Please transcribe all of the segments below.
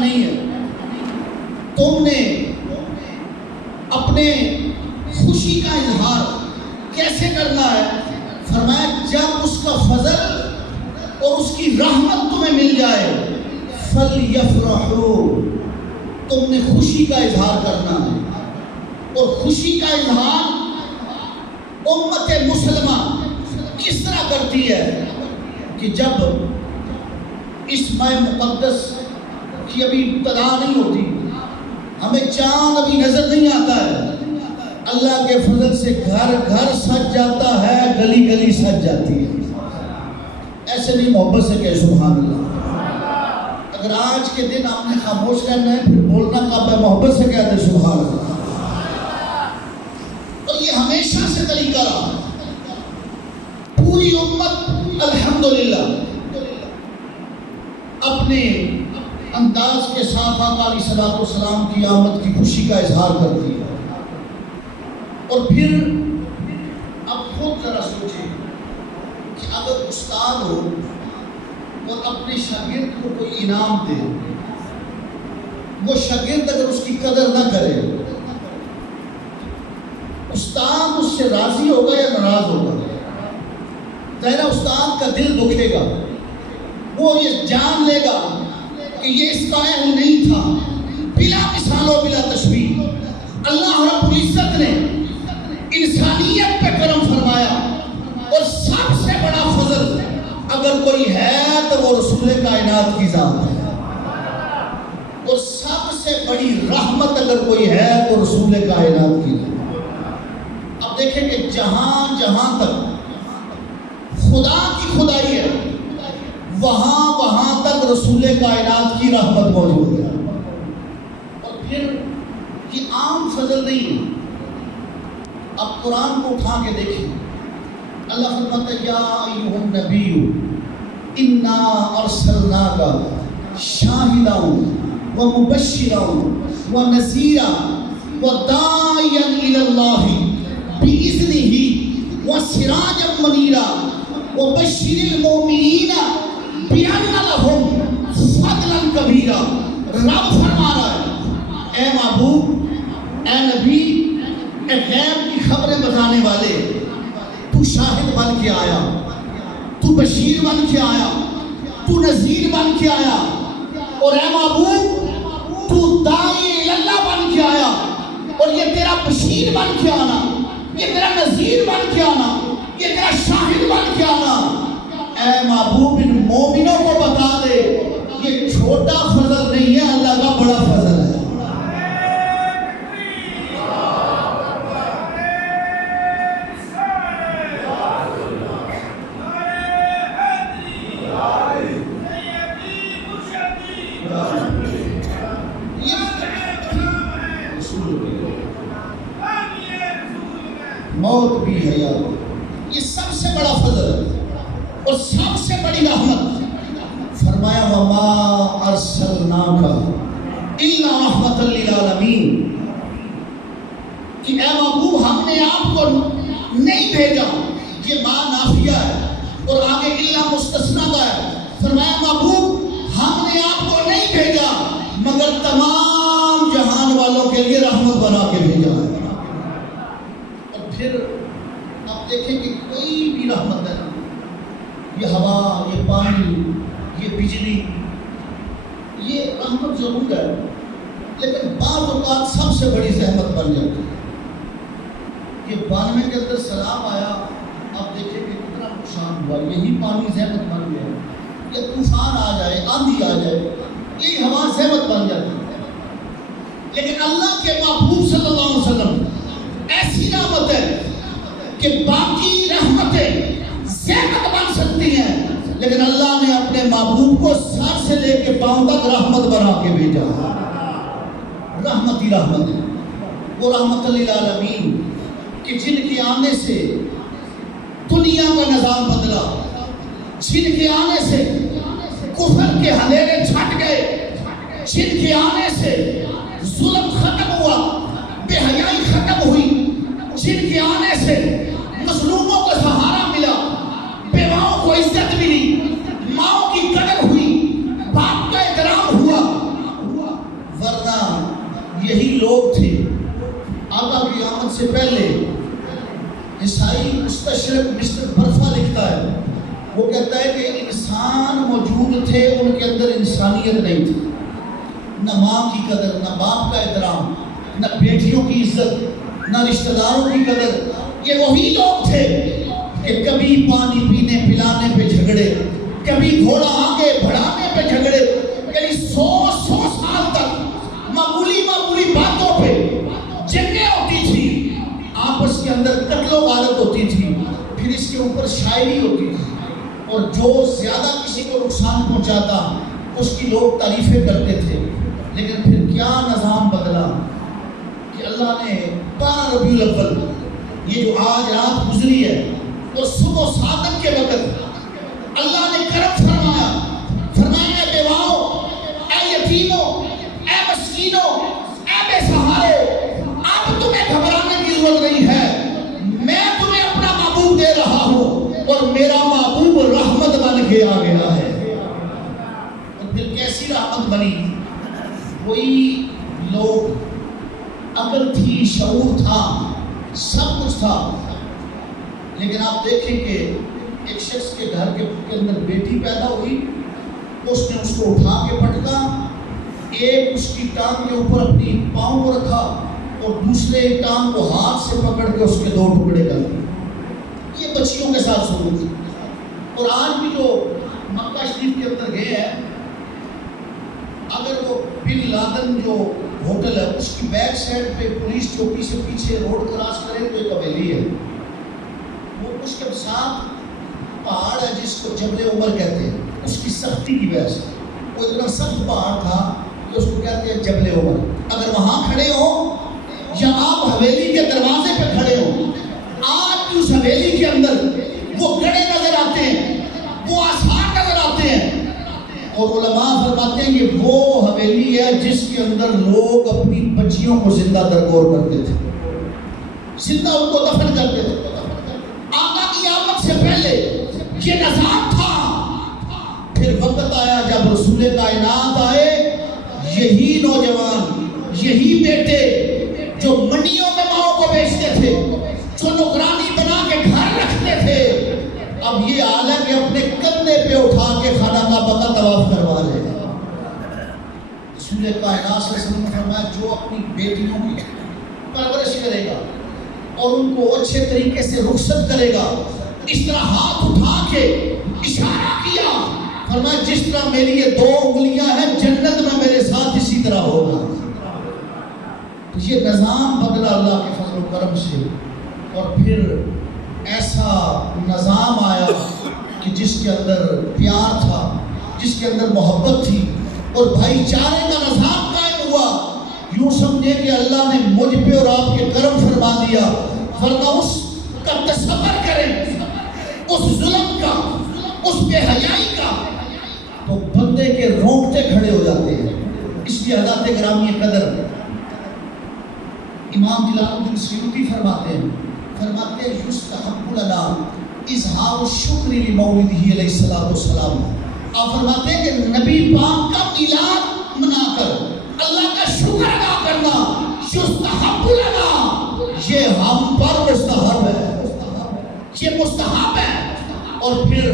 نہیں ہے. تم نے اپنے خوشی کا اظہار کیسے کرنا ہے؟ فرمایا جب اس کا فضل اور اس کی رحمت تمہیں مل جائے فَلْيَفْرَحُوا، تم نے خوشی کا اظہار کرنا ہے. اور خوشی کا اظہار امت مسلمہ کس طرح کرتی ہے کہ جب اس ماہ مقدس کی ابھی ابتدا نہیں ہوتی، ہمیں چاند ابھی نظر نہیں آتا ہے، اللہ کے فضل سے گھر گھر سج جاتا ہے، گلی گلی سج جاتی ہے. ایسے نہیں محبت سے کہے سبحان اللہ. اگر آج کے دن آپ نے خاموش رہنا ہے پھر بولنا کب ہے، محبت سے کہتے ہیں سبحان اللہ. اور یہ ہمیشہ سے طریقہ رہا. پوری امت الحمدللہ اپنے انداز کے ساتھ آقا علیہ الصلوۃ والسلام کی آمد کی خوشی کا اظہار کرتی ہے. اور پھر اب خود ذرا سوچیں کہ اگر استاد ہو اور اپنے شاگرد کو کوئی انعام دے، وہ شاگرد اگر اس کی قدر نہ کرے، استاد اس سے راضی ہوگا یا ناراض ہوگا؟ ظاہر استاد کا دل دکھے گا، وہ یہ جان لے گا کہ یہ اس کا اہل نہیں تھا. بلا مثال و بلا تشبیہ اللہ رب العزت نے انسانیت پہ کرم فرمایا، اور سب سے بڑا فضل اگر کوئی ہے تو وہ رسول کائنات کی ذات ہے، اور سب سے بڑی رحمت اگر کوئی ہے تو رسول کائنات کی ذات. اب دیکھیں کہ جہاں جہاں تک خدا کی خدائی ہے وہاں وہاں تک رسول کائنات کی رحمت موجود ہے. اور پھر یہ عام فضل نہیں ہے. اب قرآن کو اٹھا کے دیکھیں، اللہ فرماتا ہے یا ایھا النبی انا ارسلناک شاہدا ومبشرا ونذیرا وداعیا الی اللہ باذنہ وسراجا منیرا وبشر المؤمنین بان لهم فضلا کبیرا. رب فرما رہا ہے اے محبوب، اے نبی، اے غیب کی خبریں بتانے والے، تو شاہد بن کے آیا، تو بشیر بن کے آیا، تو نذیر بن کے آیا، اور اے محبوب تو داعی اللہ بن کے آیا. اور یہ تیرا بشیر بن کے آنا، یہ تیرا نذیر بن کے آنا، یہ تیرا شاہد بن کے آنا، اے محبوب ان مومنوں کو بتا دے یہ چھوٹا فضل نہیں ہے، اللہ کا بڑا فضل ہے. موت بھی حیات، یہ سب سے بڑا فضل ہے اور سب سے بڑی رحمت. فرمایا وما ارسلناک الا رحمۃ للعالمین، کہ اے محبوب ہم نے آپ کو نہیں بھیجا. یہ ما نافیہ ہے اور آگے الا مستثنیٰ کا ہے. فرمایا محبوب ہم نے آپ کو نہیں بھیجا مگر تمام جہان والوں کے لیے رحمت بنا کے بھیجا ہے. پھر آپ دیکھیں کہ کوئی بھی رحمت ہے، یہ ہوا، یہ پانی، یہ بجلی، یہ رحمت ضرور ہے، لیکن بعض اوقات سب سے بڑی زحمت بن جاتی ہے. یہ 92 کے اندر سیلاب آیا، آپ دیکھیں کہ کتنا نقصان ہوا، یہی پانی زحمت بن گیا. یا طوفان آ جائے، آندھی آ جائے، یہی ہوا زحمت بن جاتی ہے. لیکن اللہ کے محبوب صلی اللہ علیہ وسلم ایسی رحمت ہے کہ باقی رحمتیں زحمت بن سکتی ہیں، لیکن اللہ نے اپنے محبوب کو سر سے لے کے پاؤں تک رحمت بنا کے بھیجا. رحمت ہی رحمت ہے. وہ رحمت للعالمین کہ جن کے آنے سے دنیا کا نظام بدلا، جن کے آنے سے کفر کے ہنیرے چھٹ گئے، جن کے آنے سے ظلم ختم ہوا، بے حیائی ختم ہوئی، جن کے آنے سے مظلوموں کو سہارا ملا، بیواؤں کو عزت ملی، ماؤں کی قدر ہوئی، باپ کا احترام ہوا، یہی لوگ تھے آقا کی آمد سے پہلے. عیسائی مستشرق مسٹر برفا لکھتا ہے، وہ کہتا ہے کہ انسان موجود تھے، ان کے اندر انسانیت نہیں تھی، نہ ماں کی قدر، نہ باپ کا احترام، نہ بیٹیوں کی عزت، نہ رشتہ داروں کی قدر. یہ وہی لوگ تھے کہ کبھی پانی پینے پلانے پہ جھگڑے، کبھی گھوڑا آگے بڑھانے پہ جھگڑے، یعنی 100 سال تک معمولی باتوں پہ جنگیں ہوتی تھی، آپس کے اندر قتل و غارت ہوتی تھی، پھر اس کے اوپر شاعری ہوتی تھی، اور جو زیادہ کسی کو نقصان پہنچاتا اس کی لوگ تعریفیں کرتے تھے. لیکن پھر کیا نظام بدلا کہ اللہ نے 12 ربیع الاول، یہ جو آج رات گزری ہے، اور صبح و صادق کے وقت اللہ نے کرم فرمایا، فرمایا اے بیواؤں، اے یتیموں، اے مسکینوں، اے بے سہارے، اب تمہیں گھبرانے کی ضرورت نہیں ہے، میں تمہیں اپنا محبوب دے رہا ہوں، اور میرا محبوب رحمت بن کے آ گیا ہے. اور پھر کیسی رحمت بنی؟ وہی لوگ، عقل تھی، شعور تھا، سب کچھ تھا، لیکن آپ دیکھیں کہ ایک شخص کے گھر کے اندر بیٹی پیدا ہوئی، اس نے اس کو اٹھا کے پٹکا، ایک اس کی ٹانگ کے اوپر اپنی پاؤں کو رکھا اور دوسرے ٹانگ کو ہاتھ سے پکڑ کے اس کے 2 ٹکڑے کر دیے. یہ بچیوں کے ساتھ سلوک. اور آج بھی جو مکہ شریف کے اندر گئے ہیں، اگر وہ بن لادن جو ہوٹل ہے اس کی بیک سائڈ پہ پولیس چوکی سے پیچھے روڈ کراس کرے تو ایک حویلی ہے، وہ اس کے ساتھ پہاڑ ہے جس کو جبل عمر کہتے ہیں، اس کی سختی کی وجہ سے وہ اتنا سخت پہاڑ تھا کہ اس کو کہتے ہیں جبل عمر. اگر وہاں کھڑے ہو یا آپ حویلی کے دروازے پہ کھڑے ہو، آج بھی اس حویلی کے اندر وہ گڑے نظر آتے ہیں، وہ آثار نظر آتے ہیں. اور علماء فرماتے ہیں کہ وہ حویلی ہے جس کے اندر لوگ اپنی بچیوں کو زندہ درگور کرتے تھے، زندہ ان کو دفن کرتے تھے. آقا کی آمد سے پہلے یہ نظام تھا. پھر وقت آیا جب رسول کائنات آئے، یہی نوجوان، یہی بیٹے جو منڈیوں میں ماؤں کو بیچتے تھے، جو نوکرانی بنا کے گھر رکھتے تھے، اب یہ حال ہے کہ اپنے کندھے پہ اٹھا کے خانہ کعبہ کا طواف کروا رہے ہیں. رسول کائنات صلی اللہ علیہ وسلم نے فرمایا جو اپنی بیٹیوں کی پرورش کرے گا اور ان کو اچھے طریقے سے رخصت کرے گا، اس طرح ہاتھ اٹھا کے اشارہ کیا، فرمایا جس طرح میری یہ 2 انگلیاں ہیں جنت میں میرے ساتھ اسی طرح ہوگا. تو یہ نظام بدلا اللہ کے فضل و کرم سے. اور پھر ایسا نظام آیا کہ جس کے اندر پیار تھا، جس کے اندر محبت تھی، اور بھائی چارے کا نظام قائم ہوا. یوں سمجھے کہ اللہ نے مجھ پہ اور آپ کے کرم فرما دیا، ورنہ اس کا تصور کریں، اس ظلم کا، اس بے حیائی کا، تو بندے کے رونگٹے کھڑے ہو جاتے ہیں. اس لیے حضرات گرامی قدر امام جلال الدین سیوطی فرماتے ہیں یستحب لنا اظہار الشکر لمولدہ علیہ الصلوۃ والسلام. آپ فرماتے ہیں کہ نبی پاک کا میلاد منا کر اللہ کا شکر ادا کرنا یستحب لنا، یہ ہم پر مستحب ہے، یہ مستحب ہے. اور پھر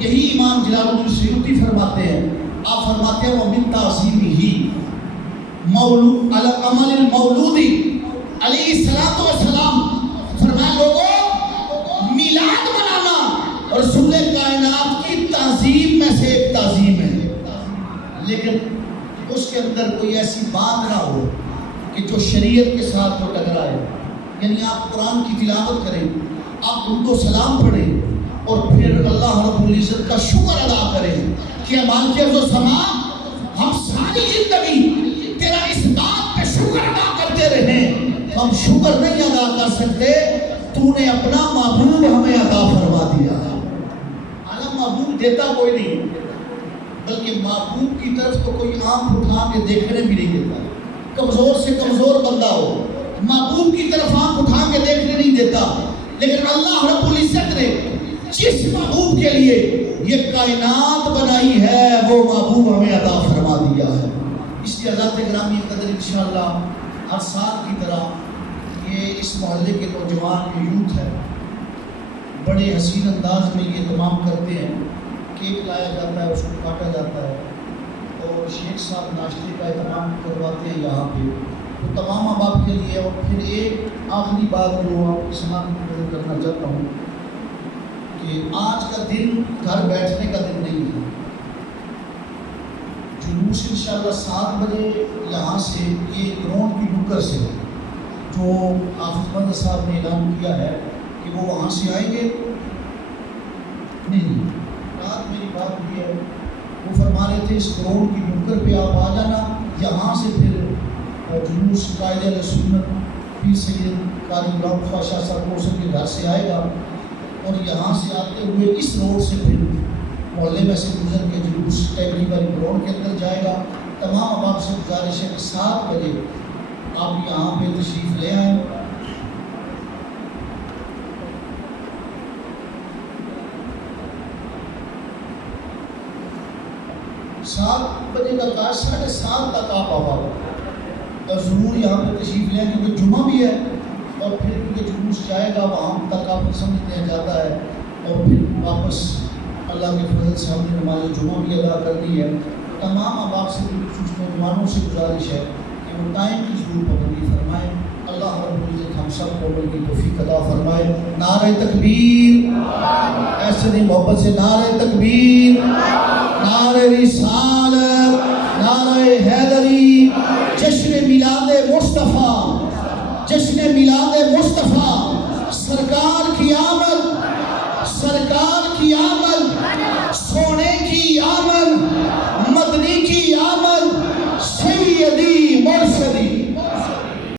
یہی امام جلال الدین سیوطی فرماتے ہیں، آپ فرماتے ہیں وَمِن تَعْظِيمِهِ عَمَلِ الْمَوْلُودِ علیہ الصلوۃ والسلام. فرمایا لوگوں، میلاد منانا اور رسول کائنات کی تعظیم میں سے ایک تعظیم ہے، لیکن اس کے اندر کوئی ایسی بات نہ ہو کہ جو شریعت کے ساتھ وہ ٹکرائے. یعنی آپ قرآن کی تلاوت کریں، آپ ان کو سلام پڑھیں، اور پھر اللہ رب العزت کا شکر ادا کریں کہ مالک و سما ہم ساری زندگی تیرا اس بات پہ شکر ادا کرتے رہیں. ہم شکر نہیں ادا کر سکتے، تو نے اپنا محبوب ہمیں عطا فرما دیا. حالانکہ محبوب دیتا کوئی نہیں، بلکہ محبوب کی طرف تو کوئی آنکھ اٹھا کے دیکھنے بھی نہیں دیتا. کمزور سے کمزور بندہ ہو، محبوب کی طرف آنکھ اٹھا کے دیکھنے نہیں دیتا. لیکن اللہ رب العزت نے جس محبوب کے لیے یہ کائنات بنائی ہے، وہ محبوب ہمیں عطا فرما دیا ہے. اس لیے اللہ گرامی قدر انشاءاللہ ہر سال کی طرح یہ اس محلے کے نوجوان جو یوتھ ہے بڑے حسین انداز میں یہ اہتمام کرتے ہیں. کیک لایا جاتا ہے، اس کو کاٹا جاتا ہے اور شیخ صاحب ناشتے کا اہتمام کرواتے ہیں یہاں پہ. تو تمام احباب کے لیے. اور پھر ایک آخری بات جو آپ کی سماعت میں کرنا چاہتا ہوں کہ آج کا دن گھر بیٹھنے کا دن نہیں ہے. جلوس انشاءاللہ 7 بجے یہاں سے یہ گراؤنڈ کی نکر سے جو حافظ مدد صاحب نے اعلان کیا ہے کہ وہ وہاں سے آئیں گے. نہیں، رات میری بات ہوئی ہے، وہ فرما رہے تھے اس گراؤنڈ کی نکر پہ آپ آ جانا. یہاں سے پھر جلوس قائد علیہ سنت پیر سید قاری غلام خواہ شاہ صاحب کو کے گھر سے آئے گا اور یہاں سے آتے ہوئے اس روڈ سے پھر محلے میں سے گزر کے جلوس ٹیبلی والی گراؤنڈ کے اندر جائے گا. تمام احباب سے گزارش ہے کہ 7 بجے آپ یہاں پہ تشریف لے آئیں. بجے کا کاج 7:30 تک آپ آباد اور ضرور یہاں پہ تشریف لیں کیونکہ جمعہ بھی ہے اور پھر کیونکہ جلوس جائے گا وہاں تک آپ کو سمجھتے ہیں جاتا ہے اور پھر واپس اللہ کے فضل سے ہم نے نماز جمعہ بھی ادا کرنی ہے. تمام احباب سے بالخصوص نوجوانوں سے گزارش ہے کہ وہ ٹائم کی ضرور پابندی فرمائیں. اللہ رب العزت ہم سب کو عمل کی توفیق عطا فرمائے. نعرہ تکبیر، ایسے نہیں محبت سے نعرہ تکبیر، نعرہ رسالت، نعرہ حیدری. جشن میلاد مصطفیٰ، جشن میلاد مصطفیٰ، سرکار کی آمد، سرکار کی آمد.